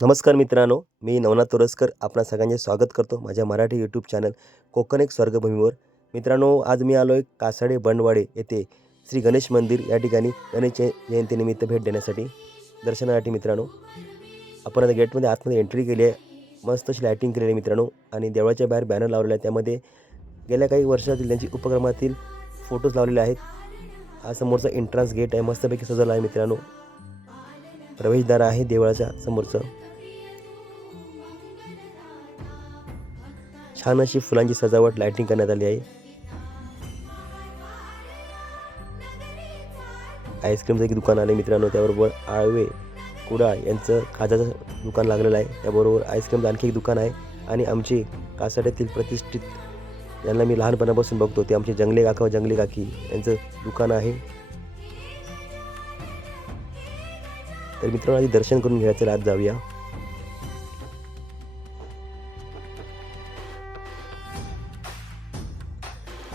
नमस्कार मित्रांनो मी नवनाथ तोरसकर आपणा सगळ्यांचे स्वागत करतो माझ्या मराठी यूट्यूब चॅनल कोकण एक स्वर्गभूमीवर. मित्रांनो आज मी आलो आहे कासाडे बंडवाडे येथे श्री गणेश मंदिर या ठिकाणी गणेश जयंतीनिमित्त भेट देण्यासाठी. दर्शनासाठी मित्रांनो आपण आता गेटमध्ये आतमध्ये एंट्री केली आहे. मस्त अशी लायटिंग केलेली आहे मित्रांनो आणि देवळाच्या बाहेर बॅनर लावलेला आहे. त्यामध्ये गेल्या काही वर्षातील त्यांची उपक्रमातील फोटोज लावलेले आहेत. हा समोरचा एंट्रन्स गेट आहे. मस्तपैकी सजवला आहे मित्रांनो. प्रवेशद्वार आहे देवळाच्या समोरचं. छान अशी फुलांची सजावट लायटिंग करण्यात आली आहे. आईस्क्रीमचं एक दुकान आले मित्रांनो त्याबरोबर आळवे कुडाळ यांचं खाजाचं दुकान लागलेलं आहे. त्याबरोबर आईस्क्रीमचं आणखी एक दुकान आहे आणि आमचे कासाड्यातील प्रतिष्ठित यांना मी लहानपणापासून बघतो ते आमचे जंगले काका जंगली काकी यांचं दुकान आहे. तर मित्रांनो आधी दर्शन करून घ्यायचं आज जाऊया.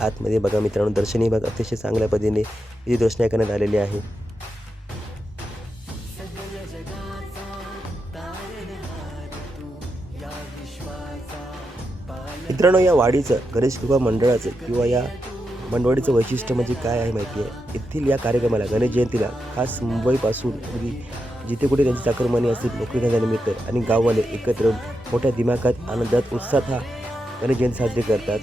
आतमध्ये बघा मित्रांनो दर्शनी भाग अतिशय चांगल्या पद्धतीने इथे करण्यात आलेली आहे. मित्रांनो या वाडीचं गणेश कृपा मंडळाचं किंवा या मंडवाडीचं वैशिष्ट्य म्हणजे काय आहे माहिती आहे? येथील या कार्यक्रमाला गणेश जयंतीला खास मुंबईपासून अगदी जिथे कुठे त्यांची चाकरमानी असतील नोकरी धंद्यानिमित्त आणि गाववाले एकत्र मोठ्या दिमाखात आनंदात उत्साहात हा गणेश जयंती साजरी करतात.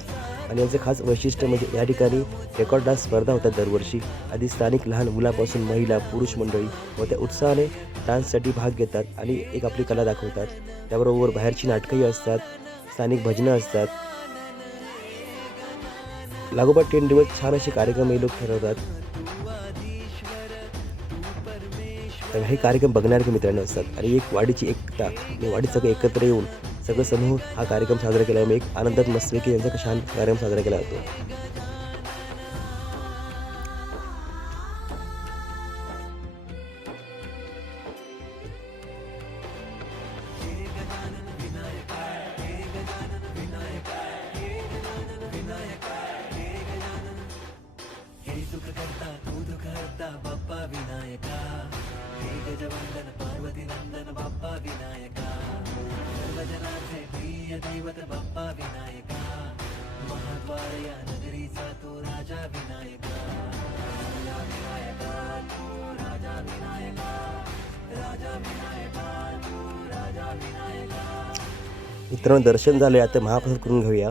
आणि याचं खास वैशिष्ट्य म्हणजे या ठिकाणी रेकॉर्ड डान्स स्पर्धा होतात दरवर्षी. आधी स्थानिक लहान मुलापासून महिला पुरुष मंडळी व त्या उत्साहाने डान्ससाठी भाग घेतात आणि एक आपली कला दाखवतात. त्याबरोबर बाहेरची नाटकंही असतात स्थानिक भजनं असतात. लागोपाठ टेन दिवस छान असे कार्यक्रम हे लोक ठरवतात. तर हे कार्यक्रम बघणारे मित्रांनो असतात. आणि एक वाडीची एकता आणि वाडी सगळं एकत्र येऊन सगळं समूह हा कार्यक्रम साजरा केला आहे एक आनंदात मस्तपैकी यांचा छान कार्यक्रम साजरा केला जातो. मित्रांनो दर्शन झाले आता महाप्रसाद करून घेऊया.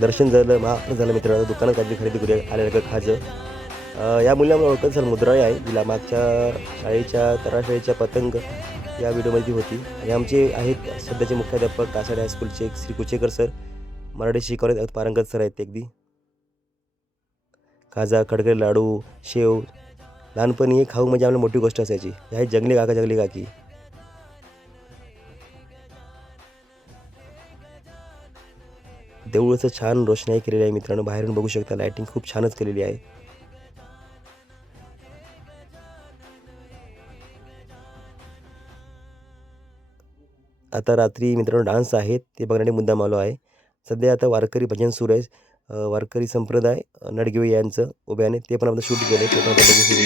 दर्शन झालं महाप्रसाद झालं मित्रांनो. दुकानात काहीतरी खरेदी करूया. आलेलं का खाजं? या मुलामुळे ओळखत सर मुद्राळी आहे. तिला मागच्या शाळेच्या तराशाळेच्या पतंग या व्हिडिओमध्ये होती. आणि आमचे आहेत सध्याचे मुख्याध्यापक कासाडे हायस्कूलचे श्री कुचेकर सर. मराठी शिकवण्यात पारंगत सर आहेत ते अगदी खाजा खडकर लाडू शेव. लहानपणी हे खाऊ म्हणजे आम्हाला मोठी गोष्ट असायची. ह्या जंगली काका जंगली काकी. देऊळचं छान रोषणाई केलेली आहे मित्रांनो. बाहेरून बघू शकता लायटिंग खूप छानच केलेली आहे. आता रात्री मित्रांनो डान्स आहेत ते बघण्यासाठी मुद्दाम आलो आहे. सध्या आता वारकरी भजन सुरू आहे. वारकरी संप्रदाय नडगिवे यांचं उभ्याने ते पण आपण शूट केलं ते पण आपण सुरू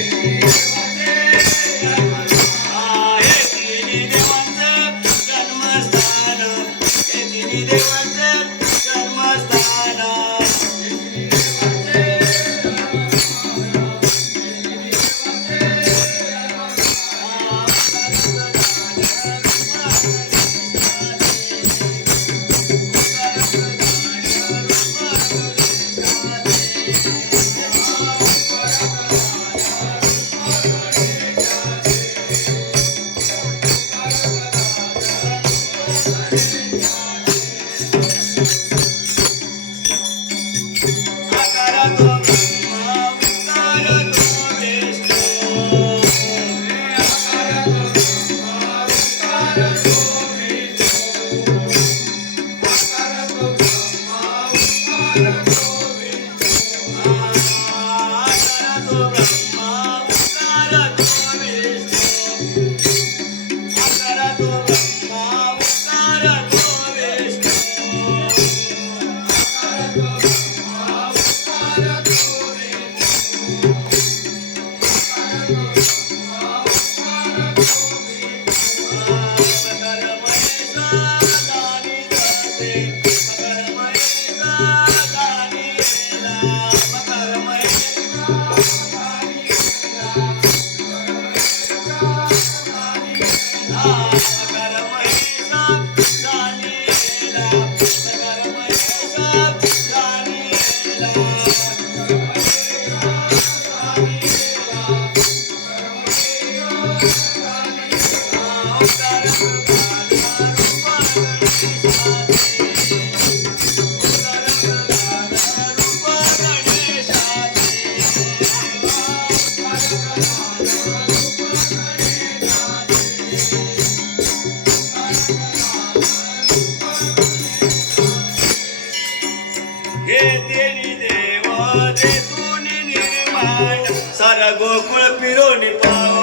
सारा गोकुळ पिरोनी पाव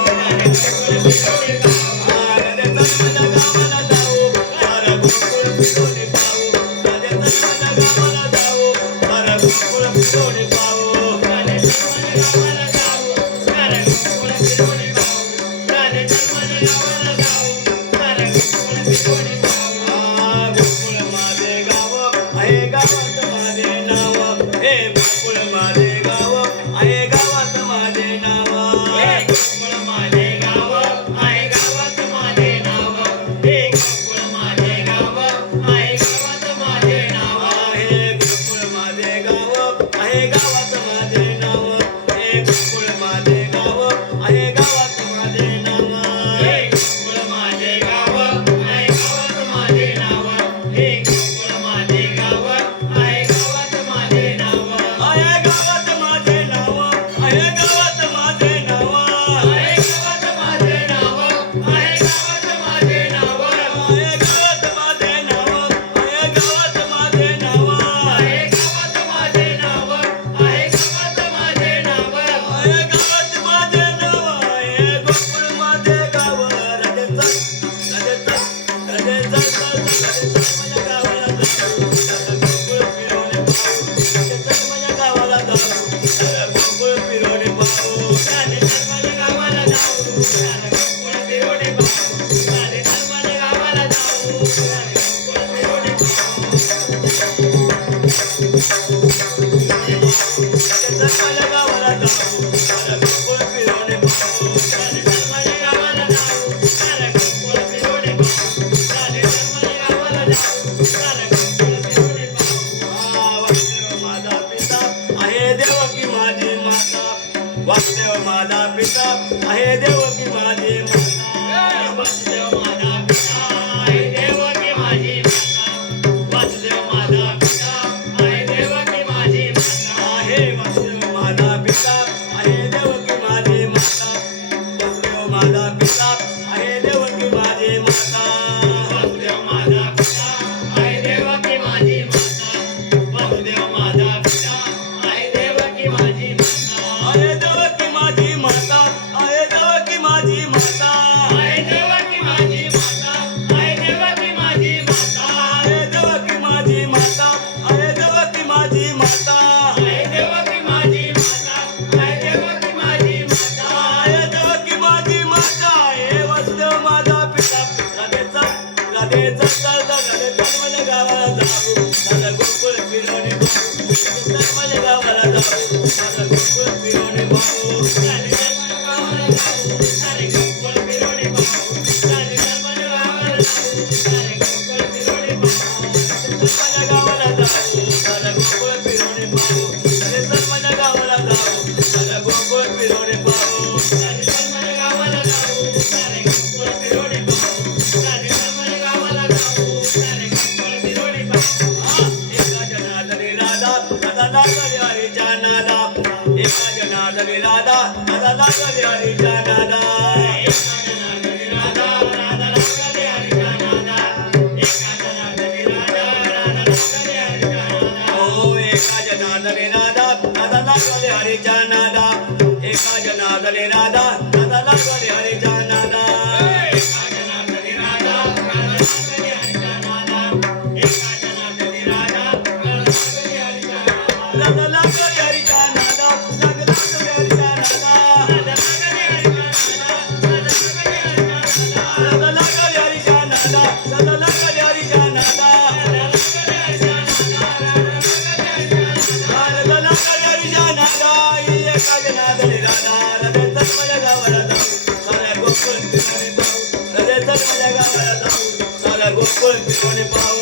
वासुदेव माझा पिता आहे देवकी माझी Thank you. Let's go, let's go, let's go.